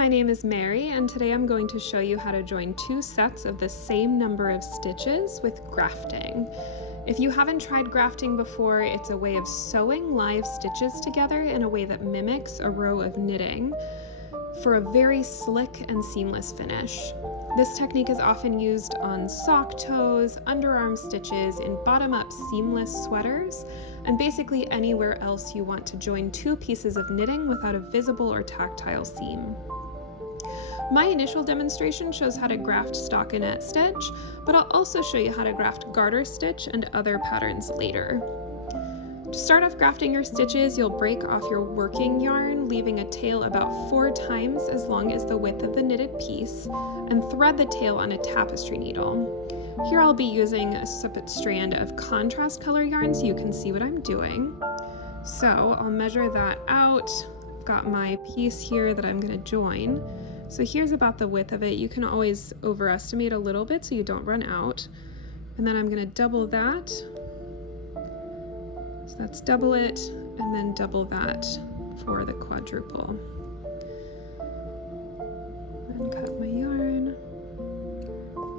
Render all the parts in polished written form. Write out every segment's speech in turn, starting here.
my name is Mary, and today I'm going to show you how to join two sets of the same number of stitches with grafting. If you haven't tried grafting before, it's a way of sewing live stitches together in a way that mimics a row of knitting for a very slick and seamless finish. This technique is often used on sock toes, underarm stitches, in bottom-up seamless sweaters, and basically anywhere else you want to join two pieces of knitting without a visible or tactile seam. My initial demonstration shows how to graft stockinette stitch, but I'll also show you how to graft garter stitch and other patterns later. To start off grafting your stitches, you'll break off your working yarn, leaving a tail about 4 times as long as the width of the knitted piece, and thread the tail on a tapestry needle. Here I'll be using a separate strand of contrast color yarn so you can see what I'm doing. So I'll measure that out. I've got my piece here that I'm going to join. So here's about the width of it. You can always overestimate a little bit so you don't run out. And then I'm going to double that. So that's double it, and then double that for the quadruple. Then cut my yarn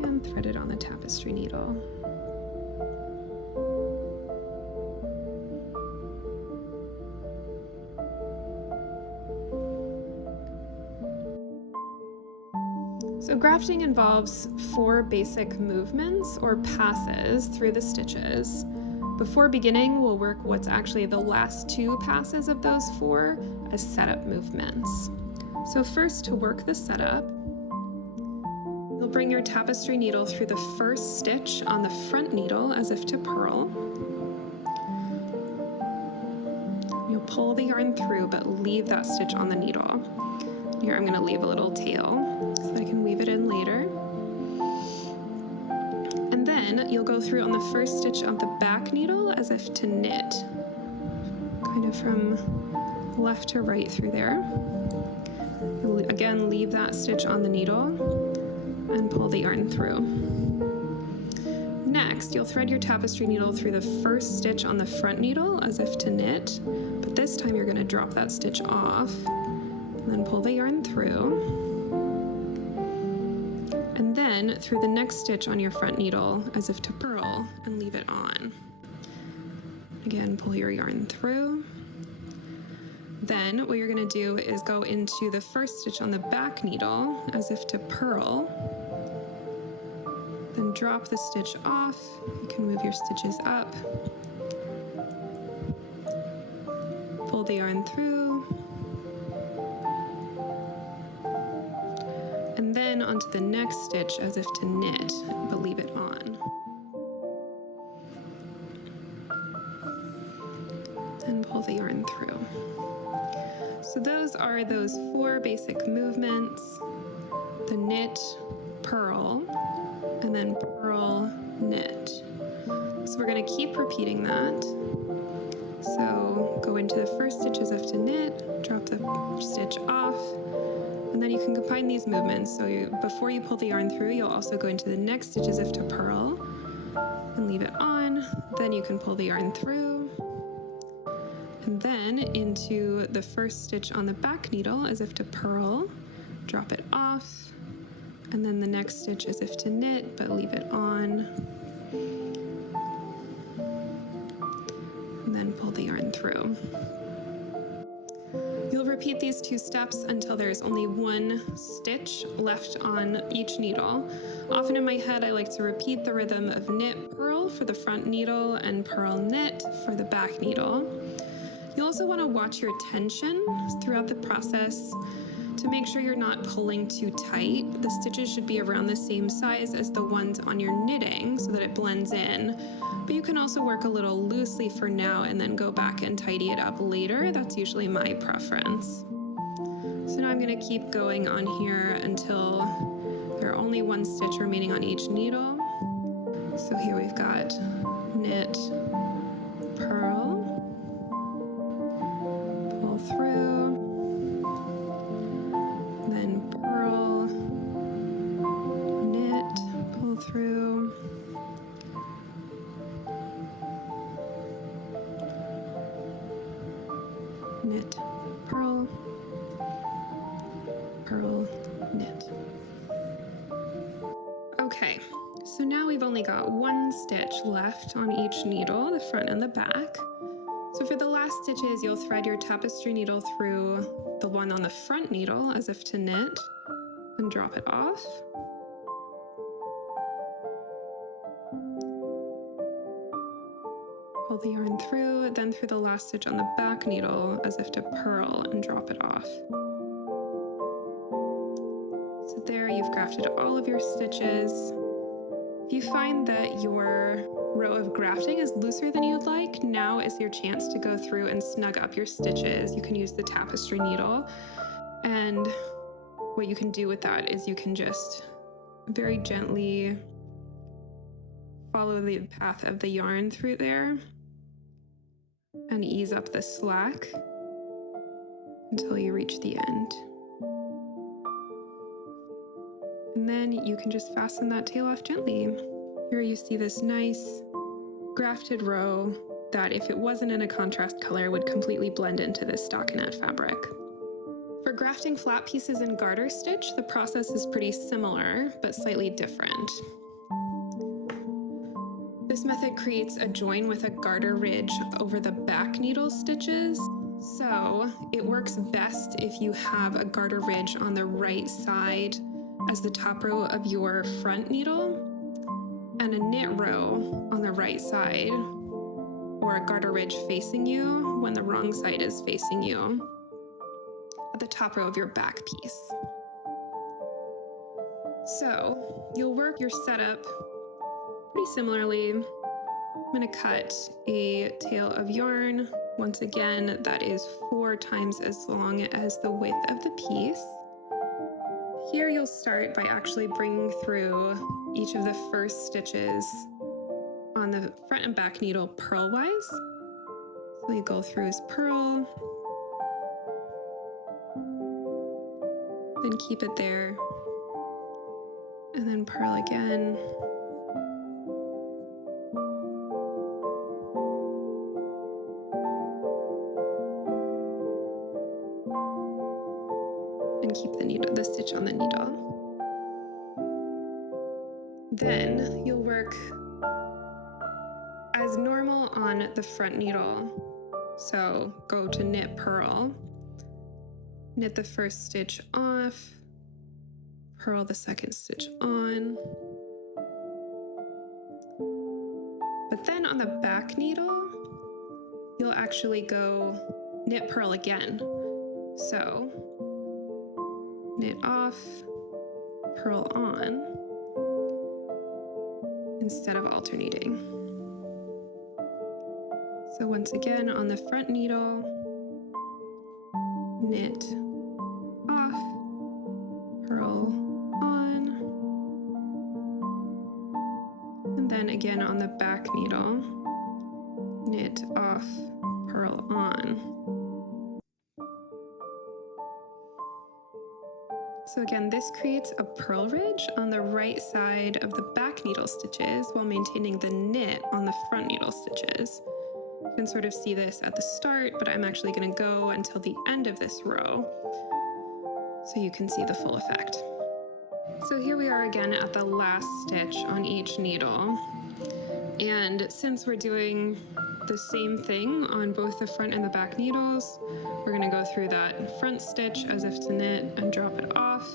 and thread it on the tapestry needle. So grafting involves 4 basic movements or passes through the stitches. Before beginning, we'll work what's actually the last 2 passes of those 4 as setup movements. So first, to work the setup, you'll bring your tapestry needle through the first stitch on the front needle as if to purl. You'll pull the yarn through but leave that stitch on the needle. Here I'm going to leave a little tail so that I can weave it in later. And then you'll go through on the first stitch of the back needle as if to knit, kind of from left to right through there. Again, leave that stitch on the needle and pull the yarn through. Next, you'll thread your tapestry needle through the first stitch on the front needle as if to knit, but this time you're going to drop that stitch off and then pull the yarn through. And then through the next stitch on your front needle as if to purl and leave it on. Again, pull your yarn through. Then what you're going to do is go into the first stitch on the back needle as if to purl. Then drop the stitch off. You can move your stitches up. Pull the yarn through. And then onto the next stitch as if to knit, but leave it on. And pull the yarn through. So those are those 4 basic movements: the knit, purl, and then purl, knit. So we're going to keep repeating that. So go into the first stitch as if to knit, drop the stitch off, and then you can combine these movements. So before you pull the yarn through, you'll also go into the next stitch as if to purl and leave it on. Then you can pull the yarn through, and then into the first stitch on the back needle as if to purl, drop it off, and then the next stitch as if to knit, but leave it on, and then pull the yarn through. You'll repeat these 2 steps until there's only 1 stitch left on each needle. Often in my head, I like to repeat the rhythm of knit, purl for the front needle and purl, knit for the back needle. You'll also want to watch your tension throughout the process to make sure you're not pulling too tight. The stitches should be around the same size as the ones on your knitting so that it blends in. But you can also work a little loosely for now and then go back and tidy it up later. That's usually my preference. So now I'm going to keep going on here until there are only 1 stitch remaining on each needle. So here we've got knit, purl, pull through, then purl, knit, pull through, knit, purl, purl, knit. Okay, so now we've only got one stitch left on each needle, the front and the back. So for the last stitches, you'll thread your tapestry needle through the one on the front needle as if to knit and drop it off. Pull the yarn through, then through the last stitch on the back needle as if to purl and drop it off. So there you've grafted all of your stitches. If you find that your row of grafting is looser than you'd like, now is your chance to go through and snug up your stitches. You can use the tapestry needle, and what you can do with that is you can just very gently follow the path of the yarn through there and ease up the slack until you reach the end. And then you can just fasten that tail off gently. Here you see this nice grafted row that, if it wasn't in a contrast color, would completely blend into this stockinette fabric. For grafting flat pieces in garter stitch, the process is pretty similar, but slightly different. This method creates a join with a garter ridge over the back needle stitches. So it works best if you have a garter ridge on the right side as the top row of your front needle, and a knit row on the right side, or a garter ridge facing you when the wrong side is facing you at the top row of your back piece. So you'll work your setup pretty similarly. I'm going to cut a tail of yarn. Once again, that is 4 times as long as the width of the piece. Here you'll start by actually bringing through each of the first stitches on the front and back needle purlwise. So you go through as purl, then keep it there, and then purl again. And keep the stitch on the needle. Then you'll work as normal on the front needle. So go to knit purl, knit the first stitch off, purl the second stitch on. But then on the back needle, you'll actually go knit purl again. So knit off, purl on, instead of alternating. So once again, on the front needle, knit off, purl on, and then again on the back needle, knit off, purl on. So again, this creates a purl ridge on the right side of the back needle stitches while maintaining the knit on the front needle stitches. You can sort of see this at the start, but I'm actually going to go until the end of this row so you can see the full effect. So here we are again at the last stitch on each needle. And since we're doing the same thing on both the front and the back needles, we're going to go through that front stitch as if to knit and drop it off,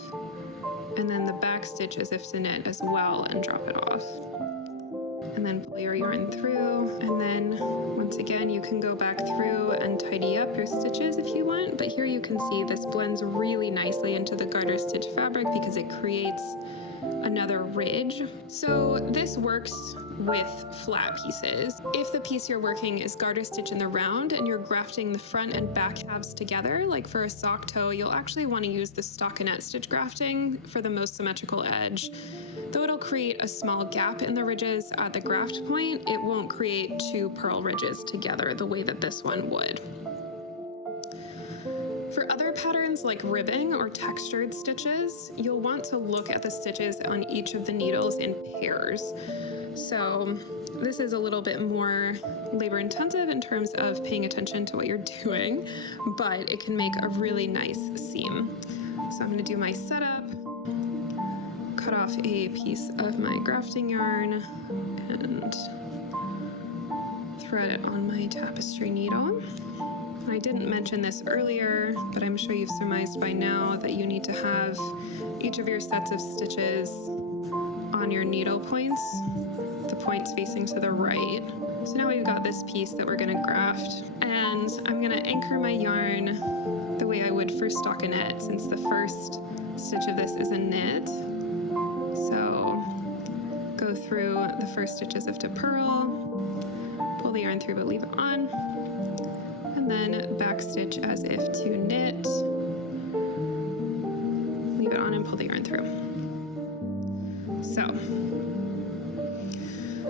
and then the back stitch as if to knit as well and drop it off. And then pull your yarn through, and then once again you can go back through and tidy up your stitches if you want, but here you can see this blends really nicely into the garter stitch fabric because it creates another ridge. So this works with flat pieces. If the piece you're working is garter stitch in the round and you're grafting the front and back halves together, like for a sock toe, you'll actually want to use the stockinette stitch grafting for the most symmetrical edge. Though it'll create a small gap in the ridges at the graft point, it won't create 2 purl ridges together the way that this one would. For other patterns like ribbing or textured stitches, you'll want to look at the stitches on each of the needles in pairs. So this is a little bit more labor intensive in terms of paying attention to what you're doing, but it can make a really nice seam. So I'm going to do my setup, cut off a piece of my grafting yarn, and thread it on my tapestry needle. I didn't mention this earlier, but I'm sure you've surmised by now that you need to have each of your sets of stitches on your needle points, the points facing to the right. So now we've got this piece that we're going to graft, and I'm going to anchor my yarn the way I would for stockinette, since the first stitch of this is a knit. So go through the first stitch as if to purl, pull the yarn through but leave it on, and then back stitch as if to knit, leave it on and pull the yarn through. So,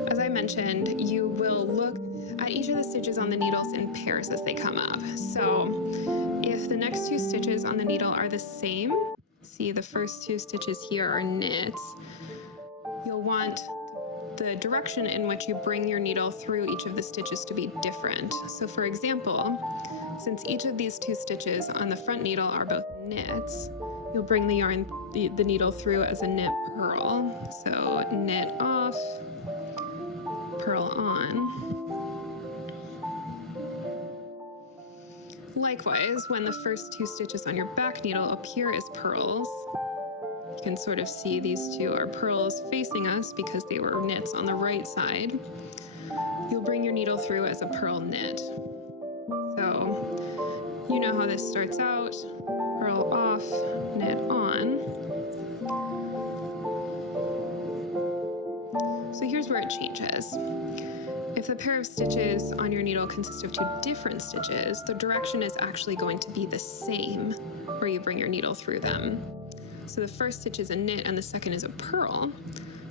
as I mentioned, you will look at each of the stitches on the needles in pairs as they come up. So, if the next two stitches on the needle are the same, see the first two stitches here are knits, you'll want the direction in which you bring your needle through each of the stitches to be different. So for example, since each of these two stitches on the front needle are both knits, you'll bring the needle through as a knit purl. So knit off, purl on. Likewise, when the first two stitches on your back needle appear as purls, you can sort of see these two are purls facing us because they were knits on the right side. You'll bring your needle through as a purl knit. So you know how this starts out: purl off, knit on. So here's where it changes. If the pair of stitches on your needle consist of two different stitches, the direction is actually going to be the same where you bring your needle through them. So the first stitch is a knit and the second is a purl.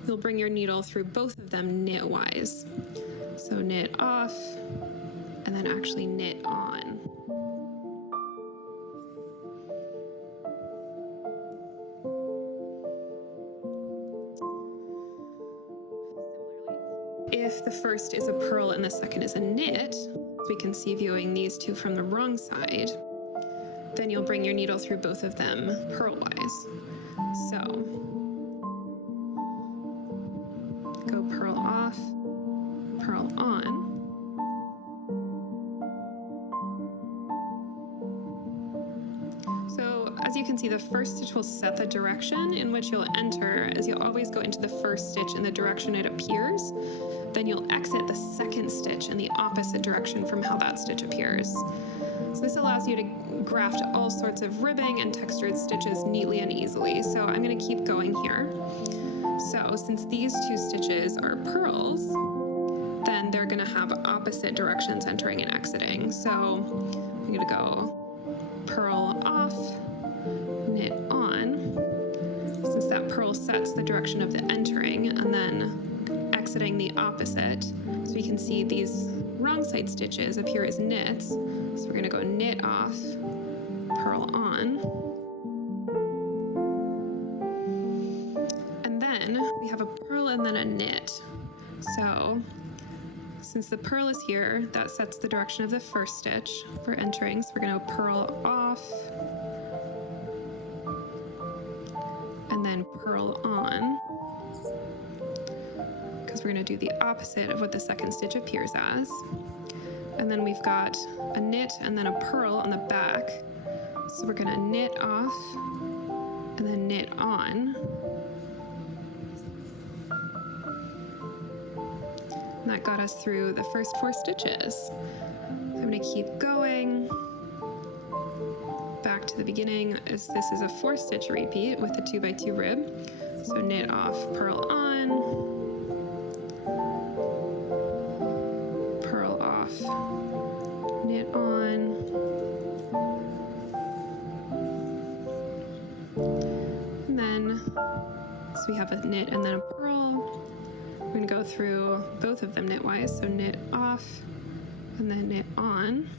You'll bring your needle through both of them knit-wise. So knit off, and then actually knit on. If the first is a purl and the second is a knit, we can see viewing these two from the wrong side, then you'll bring your needle through both of them purl-wise. So go purl off, purl on. So as you can see, the first stitch will set the direction in which you'll enter, as you'll always go into the first stitch in the direction it appears. Then you'll exit the second stitch in the opposite direction from how that stitch appears. So this allows you to graft all sorts of ribbing and textured stitches neatly and easily. So I'm going to keep going here. So since these two stitches are purls, then they're going to have opposite directions entering and exiting. So I'm going to go purl off, knit on, since that purl sets the direction of the entering, and then exiting the opposite. So we can see these wrong side stitches appear as knits. So we're going to go knit off, purl on, and then we have a purl and then a knit. So since the purl is here, that sets the direction of the first stitch for entering. So we're going to purl off and then purl on, because we're going to do the opposite of what the second stitch appears as. And then we've got a knit and then a purl on the back. So we're going to knit off and then knit on. And that got us through the first 4 stitches. So I'm going to keep going back to the beginning, as this is a 4-stitch repeat with a 2x2 rib. So knit off, purl on, purl off, knit on, and then so we have a knit and then a purl. We're going to go through both of them knitwise, so knit off and then knit on.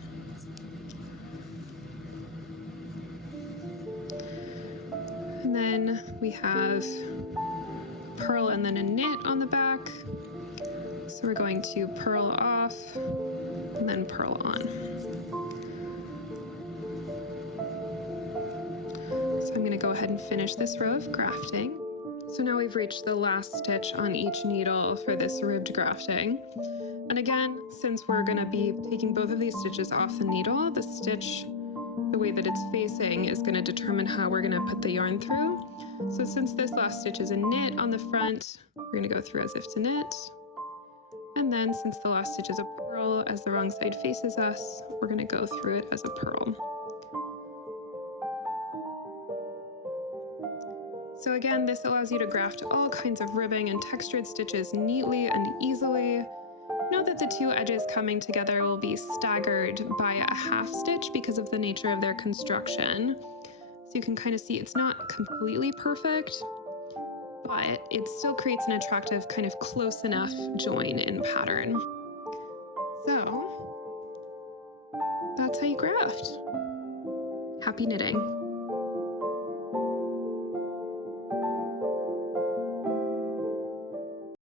And then we have purl and then a knit on the back. So we're going to purl off and then purl on. So I'm going to go ahead and finish this row of grafting. So now we've reached the last stitch on each needle for this ribbed grafting. And again, since we're going to be taking both of these stitches off the needle, the stitch, the way that it's facing, is going to determine how we're going to put the yarn through. So since this last stitch is a knit on the front, we're going to go through as if to knit. And then since the last stitch is a purl, as the wrong side faces us, we're going to go through it as a purl. So again, this allows you to graft all kinds of ribbing and textured stitches neatly and easily. Note that the two edges coming together will be staggered by a half stitch because of the nature of their construction. So you can kind of see it's not completely perfect, but it still creates an attractive kind of close enough join in pattern. So that's how you graft. Happy knitting.